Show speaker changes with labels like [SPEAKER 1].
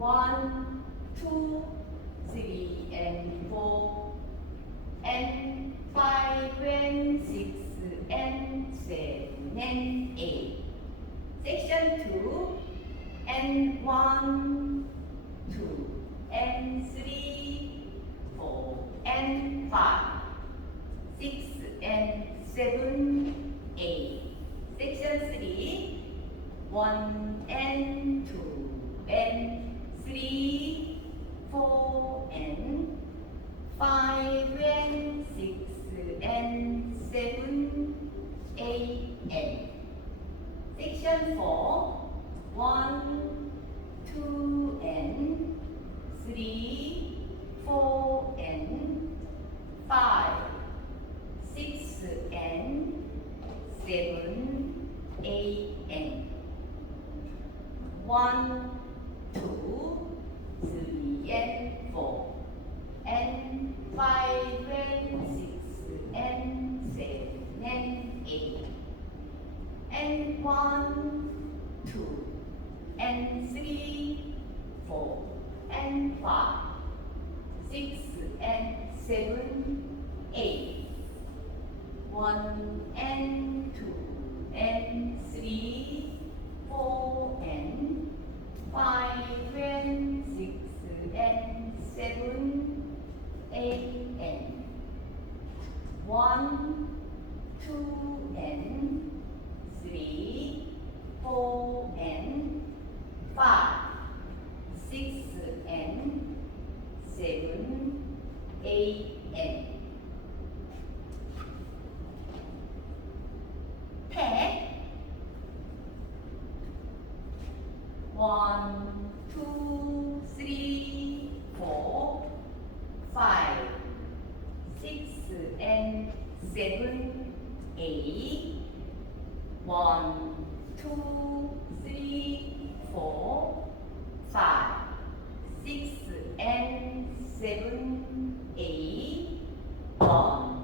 [SPEAKER 1] one, two, three, and four, and five, and six, and seven, and eight. Section two, and one, two, and three, four, and five, six, and seven, eight. Section three, one and two. And three, four and five and six and seven, eight and section four, one, two and three, four and five, six and seven, eight and one, two, three, and four, and five, and six, and seven, and eight, and one, two, and three, four, and five, six, and seven, eight, one, and two, and three, four, one, two, and three, four, and five, six, and seven, eight, and 백 one, two, three, four, five, six, and seven, eight. One, two, three, four, five, six, and seven, eight. One,